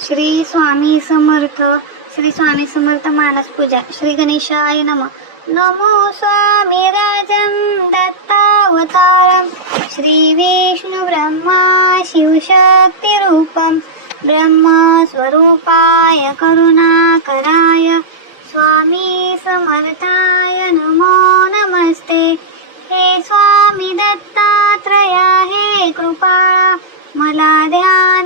श्री स्वामी समर्थ श्री स्वामी समर्थ मानस पूजा श्री गणेशाय नम. नमो स्वामी राजं दत्तावतारं श्री विष्णु ब्रह्मा शिवशक्तिरूपं ब्रह्मस्वरूपाय करुणाकराय स्वामी समर्थाय नमो नमस्ते. हे स्वामी दत्तात्रया हे कृपा मला ध्यान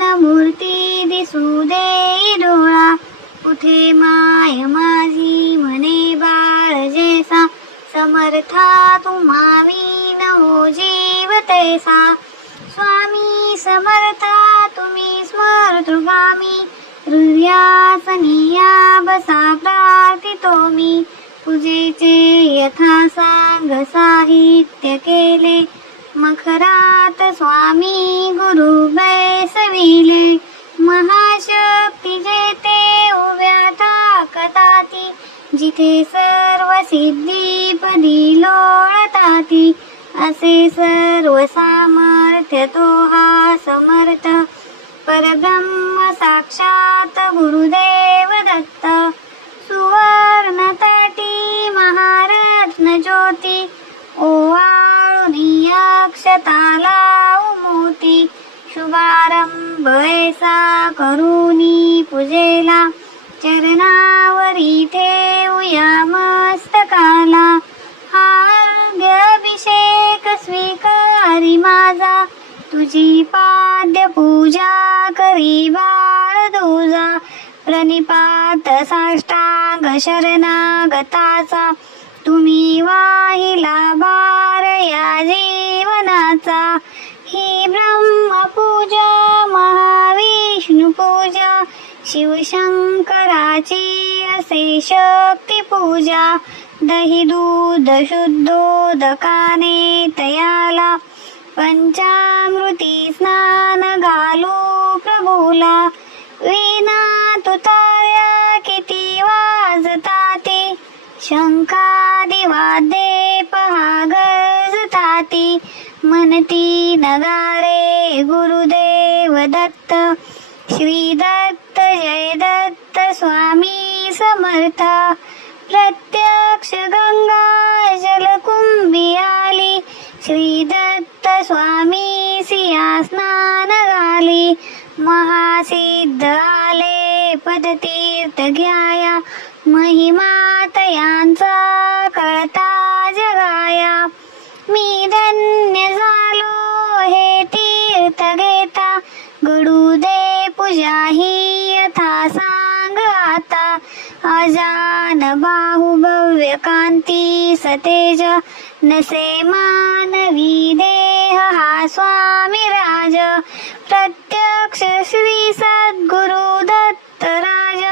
दिसू दे डोळा कुठे माय माझी म्हणे बाळ जैसा समर्था तुम्हावी न जीव तैसा. स्वामी समर्था तुम्ही स्मर्तृगामी हृदयासनिया बसा प्रार्थितो मी. पूजेचे यथा सांग साहित्य केले मखरात स्वामी गुरु बैसविले. येथे सर्व सिद्धी पदी लोळताती. असे सर्व सामर्थ्य तो हा समर्थ. परब्रह्म साक्षात गुरुदेव दत्त. सुवर्ण ताटी महारत्न ज्योती. ओवाळुनी अक्षताला मोती शुभारंभ ऐसा करुनी पूजेला. चरणावरी ठेवूया मस्तकाला. हा अभिषेक स्वीकारी माझा. तुझी पाद्य पूजा करी बाळ तुझा. प्रणिपात साष्टांग शरणागताचा. तुम्ही वाहिला बार शिवशंकराची असे शक्ती पूजा. दही दूध शुद्धोदकाने तयाला. पंचामृती स्नान घालू प्रभूला. विना तुतार्या किती वाजता वाजताती शंकादिवादे पहा गरजताती म्हणती नगारे गुरुदेव दत्त. श्री दत्त जय दत्त स्वामी समर्थ. प्रत्यक्ष गंगा जलकुंभी आली. श्री दत्त स्वामी सिया स्नान घाली महासिद्ध आले पदतीर्थ घ्याया. महिमा तयांचा कळता जगाया. मी धन्य झालो हे तीर्थ घेता. गडू दे पूजा ही अजान बाहु कांती सतेज। नसे मानवी देह हा स्वामी राज प्रत्यक्ष श्री सद्गुरु दत्त राज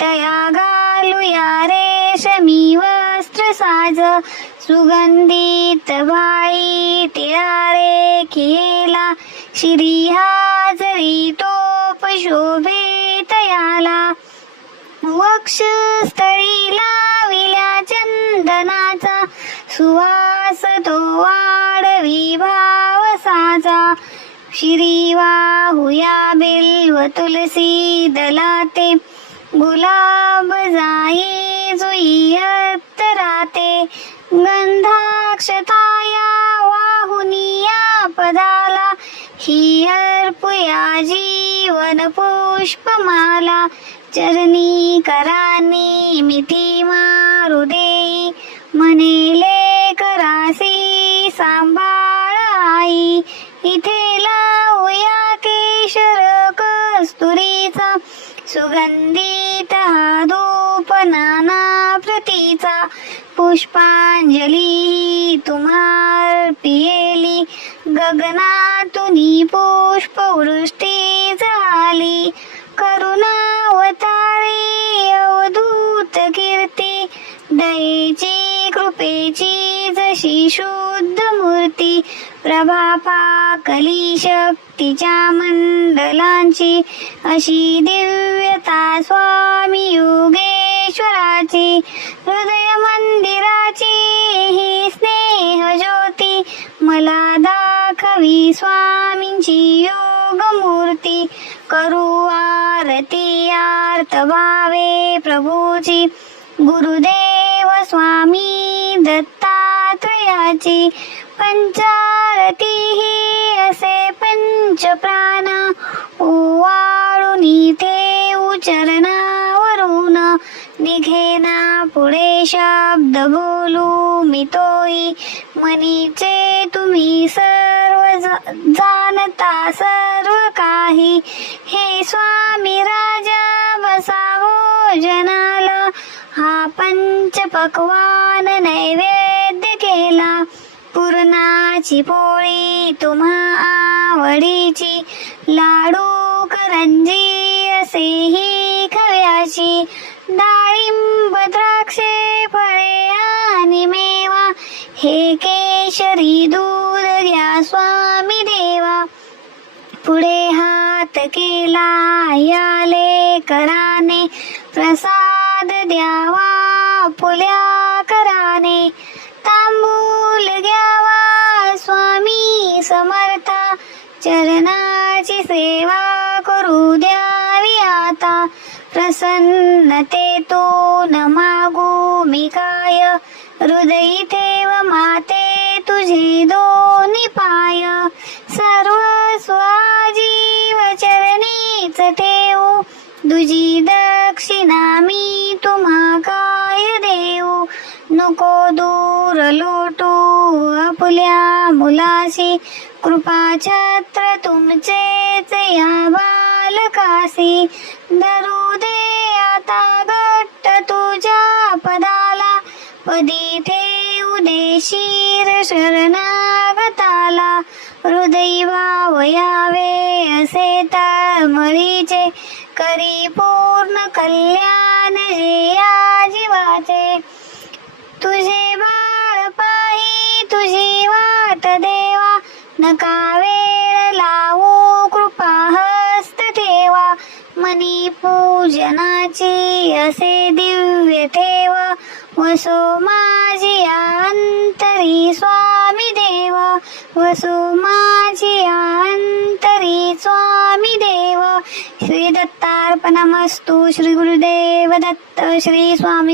तया गालुया रेशमी वस्त्र साज सुगंधित भाई तिळारे केला श्री हाजरी तोप शोभेत तयाला वक्षस्थळी लाविल्या चंदनाचा सुवास तो वाढवी भावसाचा. श्री वाहुया बिल्व तुलसी दलाते गुलाब जाई जुई राते गंधाक्षताया वाहुनिया पदाला ही अर्पुया जीवन पुष्पमाला. चरणी करानी मिठी मारू देई म्हणेले करासी सांभाळ आई. इथे लावूया केशर कस्तुरीचा. सुगंधित हा धूप नाना प्रतीचा. पुष्पांजली तुम्हार पियेली. गगनातुनी पुष्पवृष्टी झाली. प्रभापाकली शक्तीच्या मंडलांची अशी दिव्यता स्वामी योगेश्वराची हृदय मंदिराची ही स्नेह ज्योती. मला दाखवी स्वामींची योग मूर्ती करू आरती आर्त भावे प्रभूची. गुरुदेव स्वामी दत्तात्रयाची पंचारती ही असे पंच प्राण ओवाळून ते उचरणावरून निघेना पुढे शब्द बोलू मी तोही. मनीचे तुम्ही सर्व जाणता सर्व काही. हे स्वामी राजा बसावो जनाला. हा पंच पक्वान नैवेद्य केला. पुरणाची पोळी तुम्हा आवडीची. लाडू करंजी असेही खव्याची. डाळिंब द्राक्षे फळे आणि मेवा. हे केशरी दूध घ्या स्वामी देवा. पुढे हात केला याले कराने. प्रसाद द्यावा फुल्या कराने. समर्था चरणाची सेवा करू द्यावी आता. प्रसन्नते तो न मागू मी काय? हृदयी ठेव माते तुझे दोन्ही पाय. सर्व स्वाजीव चरणीच ठेवू. तुझी दक्षिणा मी तुम्हा काय देऊ? नको दूर लो आपल्या मुलाशी कृपाछत्र तुमचेच या बालकासी धरू दे आता घट्ट तुझ्या पदाला. पदी ठेऊ दे शिर शरणागताला. हृदय वावयावे असे तळमळीचे. करी पूर्ण कल्याण जे या जीवाचे. तुझे नका वेळ लावू कृपा हस्त ठेवा. मनी पूजनाची असे दिव्य ठेव. वसो माझी अंतरी स्वामी देव. वसो माझी अंतरी स्वामी देव. श्री दत्तार्पणमस्तु श्री गुरुदेव दत्त श्री स्वामी